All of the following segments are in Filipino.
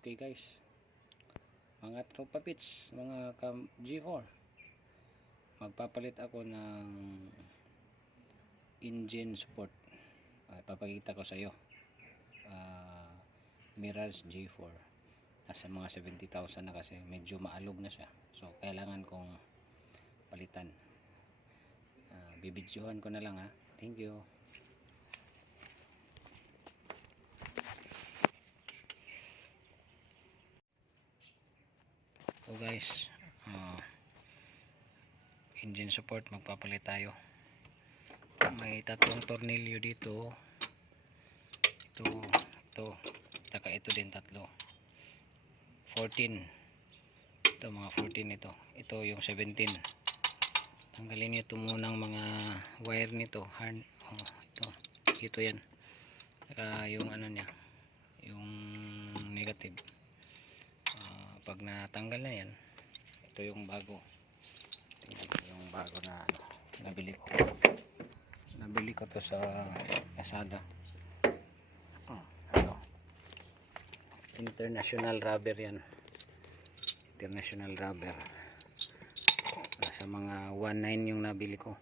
Okay guys, mga tropa pits, mga G4, magpapalit ako ng engine support. Papakita ko sa iyo. Mirage G4 nasa mga 70,000 na kasi medyo maalog na siya, so kailangan kong palitan. Bibidyohan ko na lang ha. Thank you. So guys, engine support, magpapalit tayo. May tatlong tornilyo dito, ito saka ito din tatlo, 14. Ito mga 14 ito yung 17. Tanggalin nyo ito munang mga wire nito, ito yan, saka yung ano nya, yung negative. Pag natanggal na yan, ito yung bago. Yung bago na nabili ko to sa Lazada. International rubber yan, international rubber. Sa mga 1.9 yung nabili ko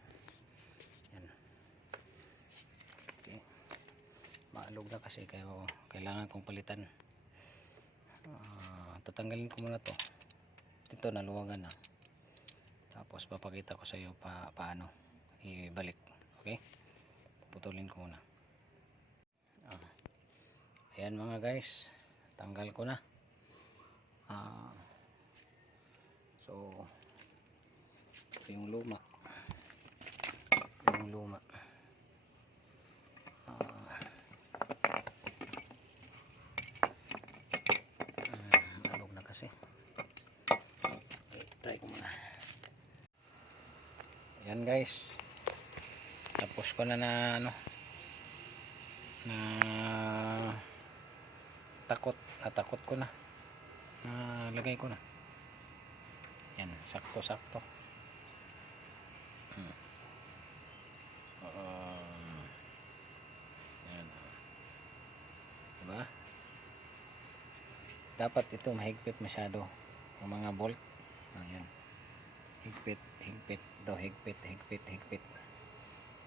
yan. Okay, maalog na kasi kaya kailangan kong palitan. Tatanggalin ko muna to. Ito naluwagan na. Tapos papakita ko sa iyo paano ibalik. Okay? Putulin ko muna. Ayan mga guys, tanggal ko na. So ito yung luma. Yan guys, tapos ko na takot ko na, lagay ko na yan, sakto yan. Diba? Dapat ito mahigpit masyado ang mga bolt. Ayan, higpit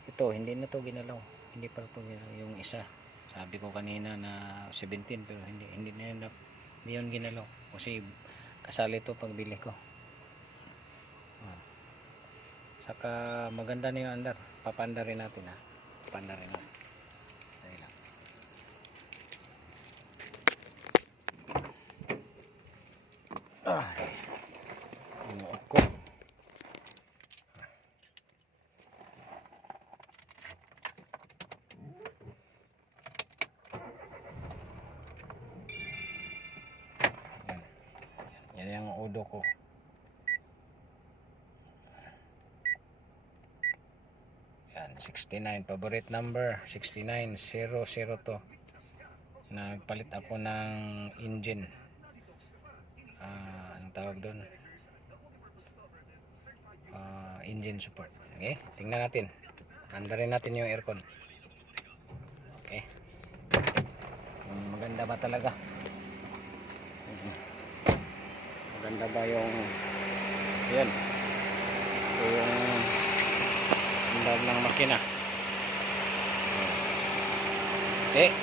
ito hindi na to ginalaw, hindi pa to ginalaw. Yung isa sabi ko kanina na 17 pero hindi yun ginalaw kasi kasali to pagbili ko. Saka maganda na yung andar, papanda rin natin ha, papanda rin natin. Dahil lang inuot ko. Yan yung udo ko. Yan, 69, favorite number 69002. Nagpalit ako ng engine, anong tawag doon, engine support. Okay, tingnan natin, andarin natin yung aircon. Okay, maganda ba talaga? Maganda ba yung yan, ito yung andar ng makina. Okay,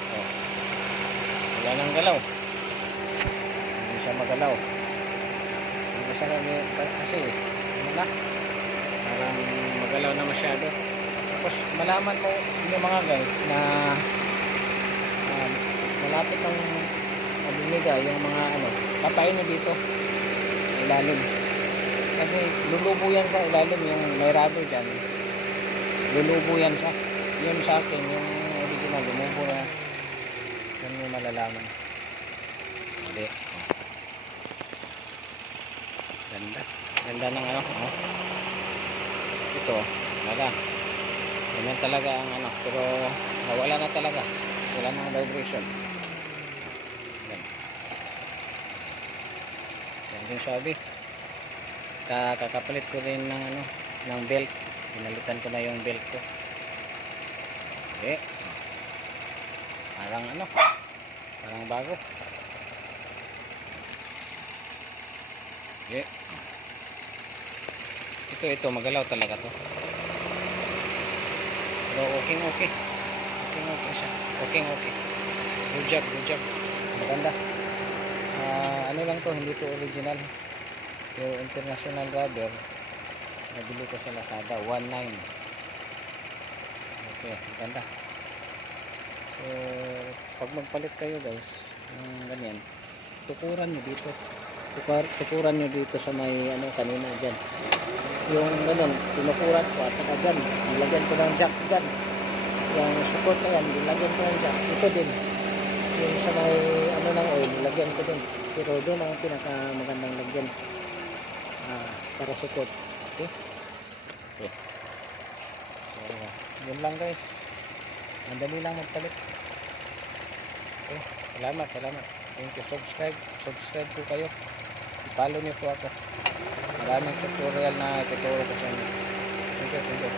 wala nang galaw, hindi siya magalaw. Hindi siya kasi parang magalaw na masyado. Tapos malaman mo yung mga guys na malapit ang mabumiga yung mga papain nyo dito sa ilalim, kasi lulubo yan sa ilalim. Yung may rubber dyan, lulubo yan siya. Yun sa akin yung original, lumubo na yan, yung malalaman. Hindi, ganda ng ito, wala ganyan talaga ang pero wala na talaga, wala nang vibration. Yan yung sabi, kakapalit ko rin ng belt. Pinalitan ko na yung belt ko. Okay, parang bago. Okay. Ito magalaw talaga to. Pero okay. Okay siya. Okay. Good job. Maganda. Ano lang to, hindi to original. Yung international rubber, nabili ko sa Lazada, 19. Okay, maganda. So, pag magpalit kayo guys, ng ganyan, tukuran nyo dito sa may ano kanina dyan. Yung ganun, tinukuran ko at saka dyan, nilagyan ko ng jack dyan. Yung support na yan, nilagyan ko ng jack. Ito din, yung sa may ano ng oil, nilagyan ko din. Pero doon ang pinaka magandang lagyan. Para support. Okay. So, yun lang guys. Madali lang magpalit. Okay. Salamat. Thank you. Subscribe po kayo. I-follow niyo po ako. Maraming tutorial na ituturo ko sa inyo. Thank you.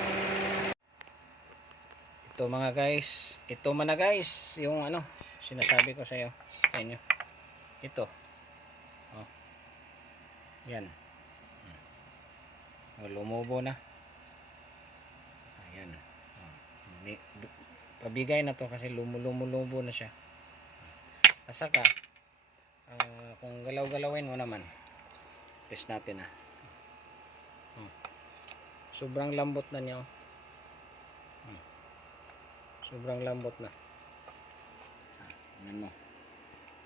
Ito mga guys. Ito man na guys. Yung ano, sinasabi ko sa inyo. Ito. Oh. Yan. Lumubo na. Ayan. Pabigay na to kasi lumubo na siya. Asaka kung galaw-galawin mo naman, test natin sobrang lambot na niya. Sobrang lambot na. Ano mo?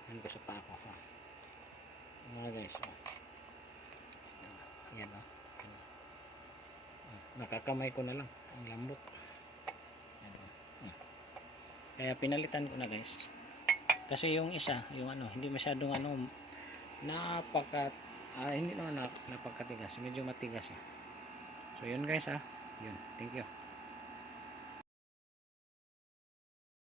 Ano ko sa pako. Mga guys. Ayan nakakamay ko na lang ang lambot. Kaya pinalitan ko na guys, kasi yung isa, yung ano, hindi masyadong ano, hindi naman napakatigas, medyo matigas so yun guys yun, thank you.